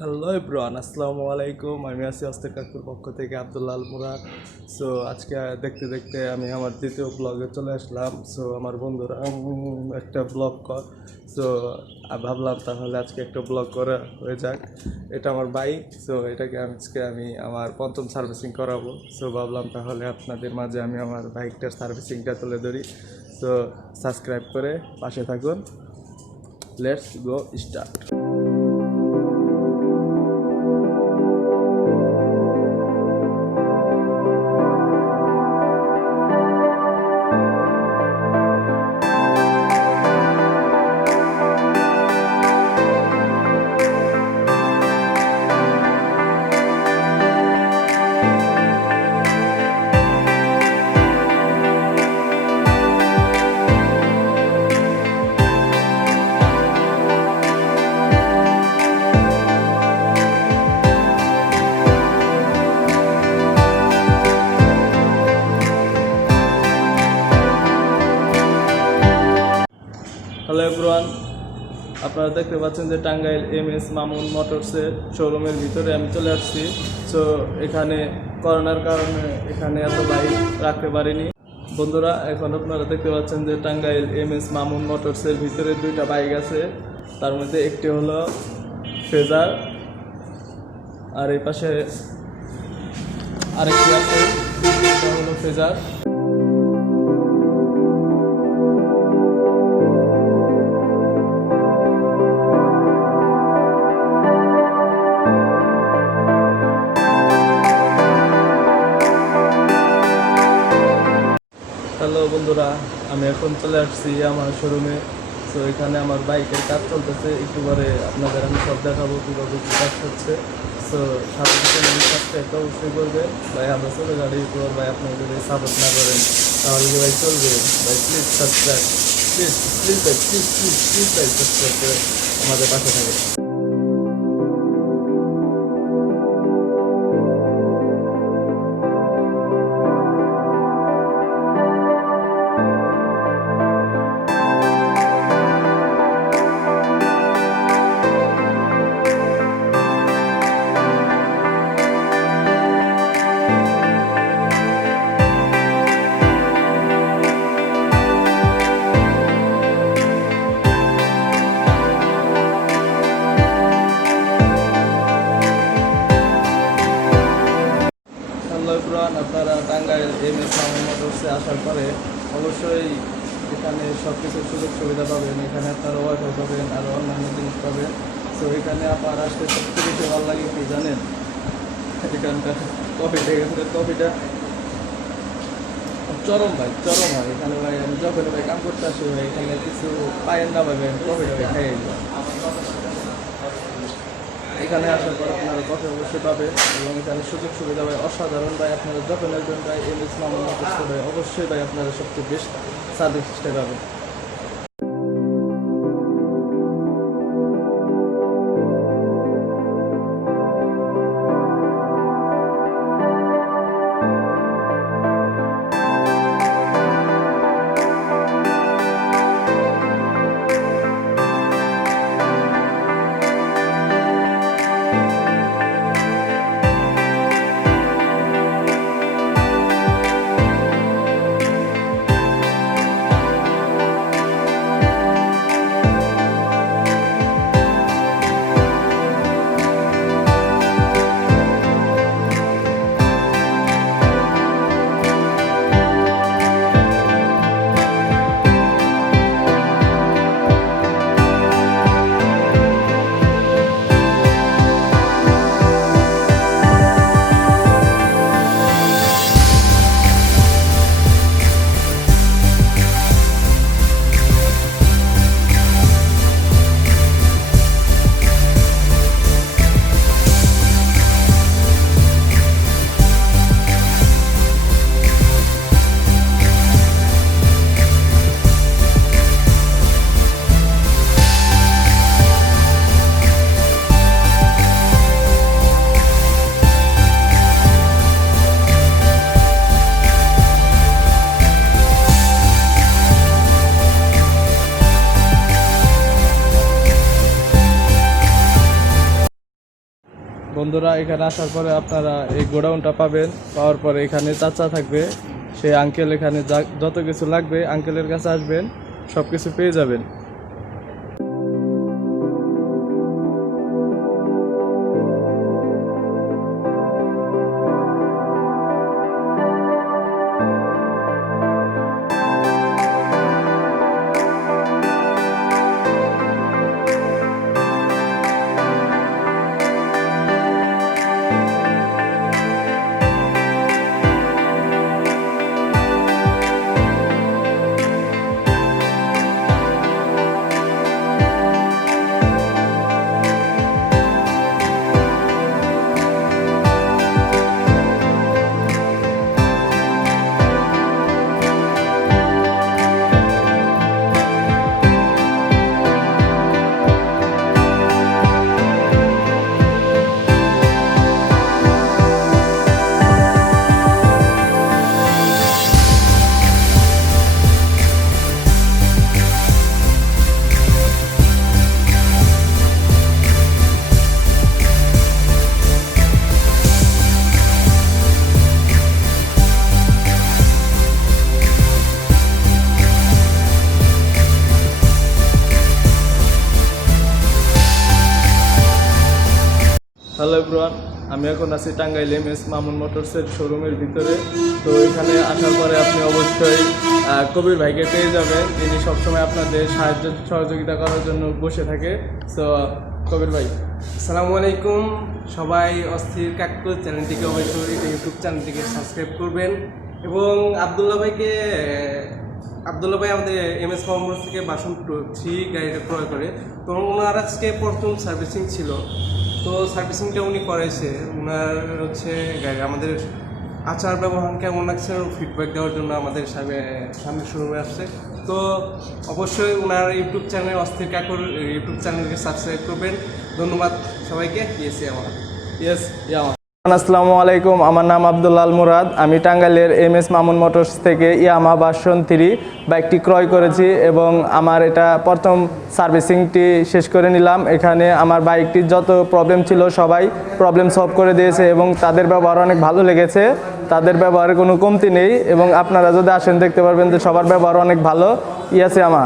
Hello everyone, আসসালামু আলাইকুম। আমি আছি অস্তের কাকুর পক্ষ থেকে আব্দুল্লাহ আল মুরাদ। সো আজকে দেখতে দেখতে আমি আমার দ্বিতীয় ব্লগে চলে আসলাম। সো আমার বন্ধুরা একটা ব্লগ কর। সো ভাবলাম তাহলে আজকে একটা ব্লগ করা হয়ে যাক। এটা আমার বাইক। সো এটাকে আজকে আমি আমার পঞ্চম সার্ভিসিং করাবো। সো ভাবলাম তাহলে আপনাদের মাঝে আমি আমার বাইকটার সার্ভিসিংটা তুলে ধরি। সো সাবস্ক্রাইব করে পাশে থাকুন। Let's go start. Hello everyone, আপনারা দেখতে পাচ্ছেন যে টাঙ্গাইল MS মামুন মোটরসের শোরুমের ভিতরে আমি চলে আসছি। সো এখানে করোনার কারণে এখানে এত বাইক রাখতে পারিনি। বন্ধুরা, এখন আপনারা দেখতে পাচ্ছেন যে টাঙ্গাইল MS মামুন মোটরসের ভিতরে দুইটা বাইক আছে। তার মধ্যে একটি হলো ফেজার, আর এই পাশে আরেকটি আছে, এটা হলো ফেজার। হ্যালো বন্ধুরা, আমি এখন চলে আসছি আমার শোরুমে। সো এখানে আমার বাইকের কাজ চলতেছে, একটু পরে আপনাদের আমি সব দেখাবো কীভাবে কী কাজ করছে। সো সাথে সাথে কাজটা একটা অবশ্যই করবে ভাই। আমরা চলে গাড়ি ইউটিউবার ভাই, আপনারা যদি সাপোর্ট না করেন তাহলে কি ভাই চলবে ভাই? প্লিজ সাবস্ক্রাইব, প্লিজ প্লিজ ভাই, প্লিজ প্লিজ প্লিজ ভাই সাবস্ক্রাইব করে আমাদের পাশে থাকে। হ্যালো এভরিওয়ান, আপনারা টাঙ্গাইল MS মামুন মোটরসে আসার পরে অবশ্যই এখানে সব কিছুর সুযোগ সুবিধা পাবেন। এখানে আপনারা ওয়াইফাই পাবেন, আরও অন্যান্য জিনিস পাবেন। সো এখানে আপনার আসতে সবচেয়ে বেশি ভালো লাগে কি জানেন? এখানকার কফিটা, এখানকার কফিটা চরম ভাই, চরম হয় এখানে ভাই। আমি যখন ভাই কাম করতে আসি ভাই, এখানে কিছু পায়েন না ভাই, কফিটা ভাই খাই যায়। এখানে আসার পর আপনারা কফি অবশ্যই পাবে, এবং এখানে সুযোগ সুবিধা ভাই অসাধারণ ভাই। আপনারা যখন একজন ভাই MS মামুন মোটরসে ভাই, অবশ্যই ভাই আপনারা সবচেয়ে বেস্ট সার্ভিসটা পাবেন। বন্ধুরা এখানে আসার পরে আপনারা এই গোডাউনটা পাবেন, পাওয়ার পরে এখানে চাচা থাকবে, সেই আঙ্কেল এখানে যত কিছু লাগবে আঙ্কেলের কাছে আসবেন, সব কিছু পেয়ে যাবেন। হ্যালো এভরিওয়ান, আমি এখন আছি টাঙ্গাইল MS মামুন মোটরসের শোরুমের ভিতরে। তো এখানে আসার পরে আপনি অবশ্যই কবির ভাইকে পেয়ে যাবেন, যিনি সবসময় আপনাদের সাহায্য সহযোগিতা করার জন্য বসে থাকে। সো কবির ভাই, আসসালামু আলাইকুম। সবাই অস্থির কাকু চ্যানেলটিকে অবশ্যই ইউটিউব চ্যানেলটিকে সাবস্ক্রাইব করবেন এবং আবদুল্লাহ ভাই আমাদের MS মোহাম্মদ থেকে বাসন 3 গাড়িটা ক্রয় করে। তো ওনার আজকে প্রথম সার্ভিসিং ছিল, তো সার্ভিসিংটা উনি করেছে। ওনার হচ্ছে গাড়ি আমাদের আচার ব্যবহার কেমন লাগছে ফিডব্যাক দেওয়ার জন্য আমাদের সামনে শোরুমে আসছে। তো অবশ্যই ওনার ইউটিউব চ্যানেল অস্থির কাকুর ইউটিউব চ্যানেলকে সাবস্ক্রাইব করবেন। ধন্যবাদ সবাইকে। আসসালামু আলাইকুম, আমার নাম আব্দুল্লাল মুরাদ। আমি টাঙ্গাইলের MS মামুন মোটরস থেকে ইয়ামা ভার্সন 3 বাইকটি ক্রয় করেছি এবং আমার এটা প্রথম সার্ভিসিংটি শেষ করে নিলাম। এখানে আমার বাইকটির যত প্রবলেম ছিল সবাই প্রবলেম সলভ করে দিয়েছে এবং তাদের ব্যবহার অনেক ভালো লেগেছে। তাদের ব্যবহারে কোনো কমতি নেই এবং আপনারা যদি আসেন দেখতে পারবেন যে সবার ব্যবহার অনেক ভালো। ইয়াসে আমা।